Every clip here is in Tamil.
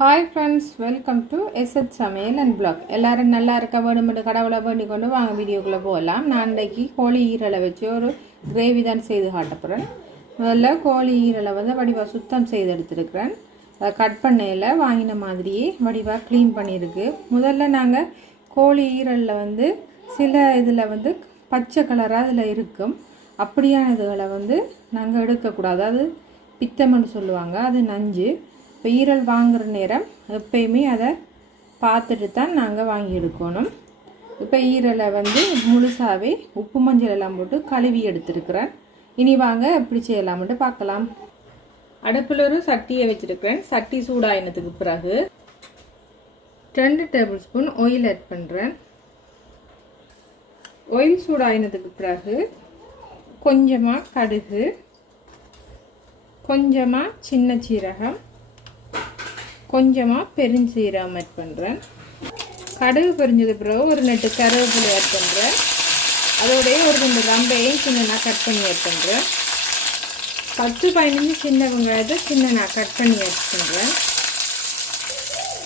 Hi friends welcome to S H சமையல் அண்ட் பிளாக் எல்லோரும் நல்லா இருக்க வேணுமென்று கடவுளை வேண்டி கொண்டு வாங்க வீடியோக்குள்ளே போகலாம். நான் இன்றைக்கி கோழி ஈரலை வச்சு ஒரு கிரேவி தான் செய்து காட்டப்போகிறேன் முதல்ல கோழி ஈரலை வந்து வடிவாக சுத்தம் செய்து எடுத்துருக்கிறேன். அதை கட் பண்ணையில் வாங்கின மாதிரியே வடிவாக க்ளீன் பண்ணியிருக்கு. முதல்ல நாங்கள் கோழி ஈரலில் வந்து சில இதில் வந்து பச்சை கலராக அதில் இருக்கும். அப்படியான இதுகளை வந்து நாங்கள் எடுக்கக்கூடாது. அது பித்தம்னு சொல்லுவாங்க. அது நஞ்சு. இப்போ ஈரல் வாங்குகிற நேரம் எப்பயுமே அதை பார்த்துட்டு தான் நாங்கள் வாங்கி எடுக்கணும். இப்போ ஈரலை வந்து முழுசாகவே உப்பு மஞ்சள் எல்லாம் போட்டு கழுவி எடுத்துருக்கிறேன். இனி வாங்க எப்படி செய்யலாம்னு பார்க்கலாம். அடுப்பில் ஒரு சட்டியை வச்சுருக்கிறேன். சட்டி சூடாயினத்துக்கு பிறகு ரெண்டு டேபிள் ஸ்பூன் ஆயில் ஆட் பண்ணுறேன் ஆயில் சூடாயினதுக்கு பிறகு கொஞ்சமாக கடுகு கொஞ்சமாக சின்ன சீரகம் கொஞ்சமாக பெருஞ்சீரம் ஆட் பண்ணுறேன் கடுகு பொரிஞ்சது பிறகு ஒரு நெட்டு கருவேப்பிலை ஆட் பண்ணுறேன் அதோடய ஒரு ரெண்டு ரம்பையும் சின்னனாக கட் பண்ணி ஆட் பண்ணுறேன் பத்து பதினஞ்சு சின்ன வெங்காயத்தை சின்னனாக கட் பண்ணி ஆட் பண்ணுறேன்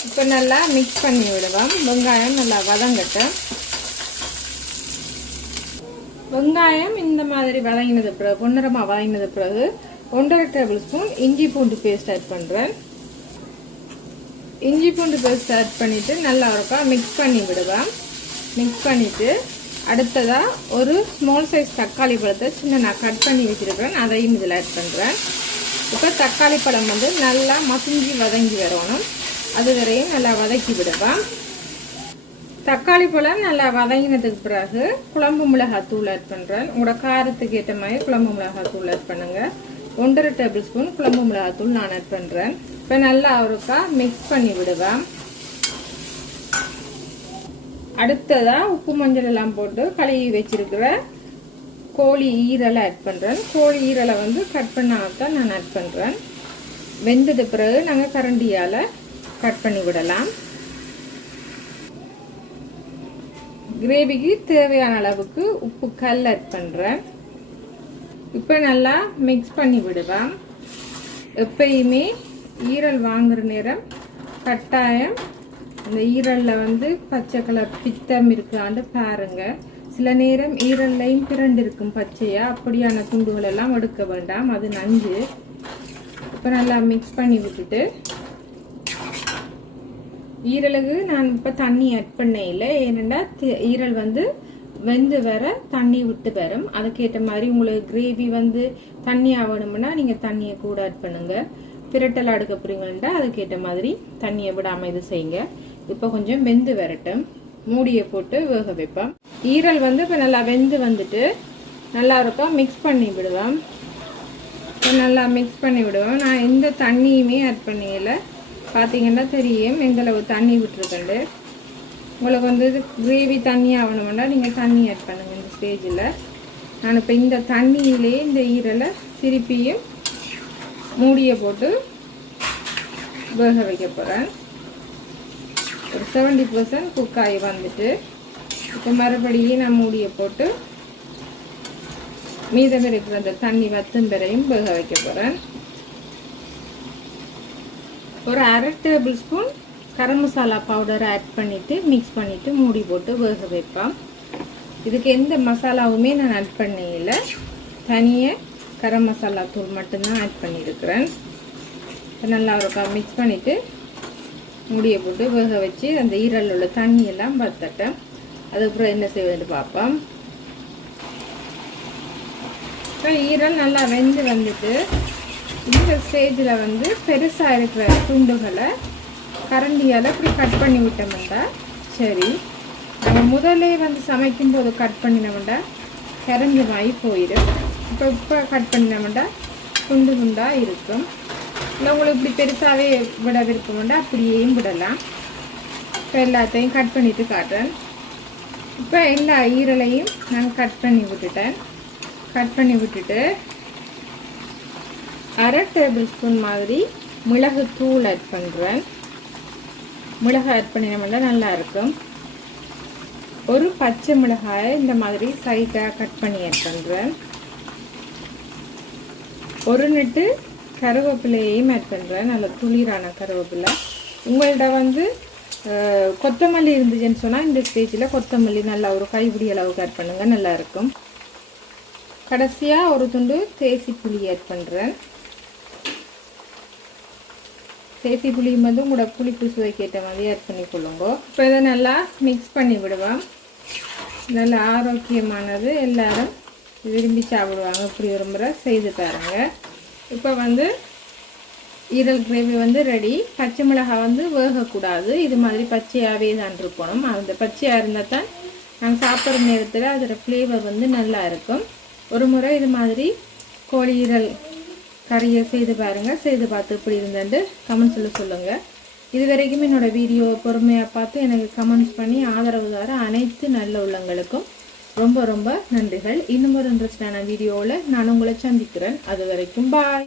இப்போ நல்லா மிக்ஸ் பண்ணி விடுவோம் வெங்காயம் நல்லா வதங்கட்டேன் வெங்காயம் இந்த மாதிரி வதங்கினது பிறகு பொன்னிறமாக வதங்கினது பிறகு ஒன்றரை டேபிள் ஸ்பூன் இஞ்சி பூண்டு பேஸ்ட் ஆட் பண்ணுறேன் இஞ்சி பூண்டு பேஸ்ட் ஆட் பண்ணிவிட்டு நல்லா இருக்கா? மிக்ஸ் பண்ணி விடுவேன் மிக்ஸ் பண்ணிவிட்டு அடுத்ததாக ஒரு ஸ்மால் சைஸ் தக்காளி பழத்தை சின்ன நான் கட் பண்ணி வச்சுருக்கிறேன். அதையும் இதில் ஆட் பண்ணுறேன் இப்போ தக்காளி பழம் வந்து நல்லா மசிஞ்சு வதங்கி வரணும். அது வரையும் நல்லா வதக்கி விடுவேன் தக்காளி பழம் நல்லா வதங்கினதுக்கு பிறகு குழம்பு மிளகாய் தூள் ஆட் பண்ணுறேன் உங்களோட காரத்துக்கு ஏற்ற மாதிரி குழம்பு மிளகாய் தூள் ஆட் பண்ணுங்கள் ஒன்றரை டேபிள் ஸ்பூன் குழம்பு மிளகாய் தூள் நான் ஆட் பண்ணுறேன் இப்போ நல்லா அவருக்கா மிக்ஸ் பண்ணி விடுவேன். அடுத்ததாக உப்பு மஞ்சள் எல்லாம் போட்டு கழுவி வச்சிருக்கிற கோழி ஈரலை ஆட் பண்ணுறேன் கோழி ஈரலை வந்து கட் பண்ணாதான் நான் ஆட் பண்ணுறேன் வெந்தது பிறகு நாங்கள் கரண்டியால் கட் பண்ணி விடலாம். கிரேவிக்கு தேவையான அளவுக்கு உப்பு கல் ஆட் பண்ணுறேன் இப்போ நல்லா மிக்ஸ் பண்ணி விடுவேன். எப்பயுமே ஈரல் வாங்குற நேரம் கட்டாயம். இந்த ஈரலில் வந்து பச்சை கலர் பித்தம் இருக்கான்னு பாருங்க. சில நேரம் ஈரல்லையும் பிறண்டு இருக்கும் பச்சையா? அப்படியான துண்டுகள் எல்லாம் எடுக்க வேண்டாம். அது நஞ்சு. இப்போ நல்லா மிக்ஸ் பண்ணி விட்டுட்டு. ஈரலுக்கு நான் இப்போ தண்ணி ஆட் இல்லை. ஏனெண்டா ஈரல் வந்து வெந்து வர தண்ணி விட்டு வரும். அதுக்கேற்ற மாதிரி உங்களுக்கு கிரேவி வந்து தண்ணி ஆகணும்னா நீங்கள் தண்ணியை கூட ஆட் பண்ணுங்கள் பிரட்டல் அடுக்க போகிறீங்கன்னா அதுக்கேற்ற மாதிரி தண்ணியை விடாமல் இது செய்யுங்க. இப்போ கொஞ்சம் வெந்து வரட்டும். மூடியை போட்டு வேக வைப்பேன் ஈரல் வந்து இப்போ நல்லா வெந்து வந்துட்டு நல்லா இருக்கும் மிக்ஸ் பண்ணி விடுவேன் இப்போ நல்லா மிக்ஸ் பண்ணி விடுவேன் நான் எந்த தண்ணியுமே ஆட் பண்ணியல. பார்த்தீங்கன்னா தெரியும் எந்தளவு தண்ணி விட்டுருக்கண்டு. உங்களுக்கு வந்து கிரேவி தண்ணி ஆகணுமெண்டா நீங்கள் தண்ணி ஆட் பண்ணுங்கள் இந்த ஸ்டேஜில் நான் இப்போ இந்த தண்ணியிலே இந்த ஈரலை திருப்பியும் மூடியை போட்டு வேக வைக்க போகிறேன் ஒரு செவன்டி பர்சன்ட் குக் ஆகி வந்துட்டு இப்போ மறுபடியும் நான் மூடியை போட்டு மீதம் இருக்கிற அந்த தண்ணி வத்தும் பிறையும் வேக வைக்க போகிறேன் ஒரு அரை டேபிள் ஸ்பூன் கரம் மசாலா பவுடரை ஆட் பண்ணிவிட்டு மிக்ஸ் பண்ணிவிட்டு மூடி போட்டு வேக வைப்பேன். இதுக்கு எந்த மசாலாவுமே நான் ஆட் பண்ணல தனியாக கரம் மசாலா தூள் மட்டும்தான் ஆட் பண்ணியிருக்கிறேன். நல்லா ஒரு மிக்ஸ் பண்ணிவிட்டு முடியை போட்டு வேக வச்சு அந்த ஈரல் உள்ள தண்ணியெல்லாம் வத்தட்டேன் அதுக்கப்புறம் என்ன செய்வது பார்ப்போம். இப்போ ஈரல் நல்லா வெந்து வந்துட்டு இந்த ஸ்டேஜில் வந்து பெருசாக இருக்கிற துண்டுகளை கரண்டியால் இப்படி கட் பண்ணி விட்டோம்டா. சரி. நம்ம முதலே வந்து சமைக்கும்போது கட் பண்ணினோம்டா. கரைஞ்சி போயிடும் இப்போ இப்போ கட் பண்ணினோம்டா குண்டு குண்டாக இருக்கும். இல்லை உங்களுக்கு இப்படி பெருசாகவே விட விருப்பம்டா அப்படியேயும் விடலாம். இப்போ எல்லாத்தையும் கட் பண்ணிவிட்டு காட்டுறேன். இப்போ எல்லா ஈரலையும் நான் கட் பண்ணி விட்டுட்டேன். கட் பண்ணி விட்டுட்டு அரை டேபிள் ஸ்பூன் மாதிரி மிளகு தூள் ஆட் பண்ணுறேன் மிளகு ஆட் பண்ணினோம்னா நல்லா இருக்கும். ஒரு பச்சை மிளகாயை இந்த மாதிரி சைட்டாக கட் பண்ணி ஆட் பண்ணுறேன் ஒரு நெட்டு கருவேப்பிலையையும் ஆட் பண்ணுறேன் நல்ல துளிரான கருவேப்பிலை. உங்கள்கிட்ட வந்து கொத்தமல்லி இருந்துச்சுன்னு சொன்னால் இந்த ஸ்டேஜில் கொத்தமல்லி நல்லா ஒரு கைப்பிடி அளவுக்கு ஆட் பண்ணுங்கள் நல்லாயிருக்கும். கடைசியாக ஒரு துண்டு தேசி புளி ஆட் பண்ணுறேன் தேசி புளியும் வந்து உங்களோட புளிப்பு சுவைக்கு ஏற்ற மாதிரி ஆட் பண்ணி பண்ணிக்கொள்ளுங்க இப்போ இதை நல்லா மிக்ஸ் பண்ணி விடுவோம். நல்ல ஆரோக்கியமானது. எல்லாரும் விரும்பி சாப்பிடுவாங்க. இப்படி ஒரு முறை செய்து பாருங்க. இப்போ வந்து ஈரல் கிரேவி வந்து ரெடி பச்சை மிளகாய் வந்து வேகக்கூடாது. இது மாதிரி பச்சையாகவே தான் இருக்கணும். அந்த பச்சையாக இருந்தால் தான் நாங்கள் சாப்பிட்ற நேரத்தில் அதோட ஃப்ளேவர் வந்து நல்லா இருக்கும். ஒரு முறை இது மாதிரி கோழி ஈரல் கறியை செய்து பாருங்கள் செய்து பார்த்து இப்படி இருந்தேன்ட்டு கமெண்ட்ஸில் சொல்லுங்கள் இது வரைக்கும் என்னோடய வீடியோவை பொறுமையாக பார்த்து எனக்கு கமெண்ட்ஸ் பண்ணி ஆதரவு தர அனைத்து நல்ல உள்ளங்களுக்கும் ரொம்ப ரொம்ப நன்றிகள். இன்னும் ஒரு இன்ட்ரெஸ்டான வீடியோவில் நான் உங்களை சந்திக்கிறேன். அது வரைக்கும் பாய்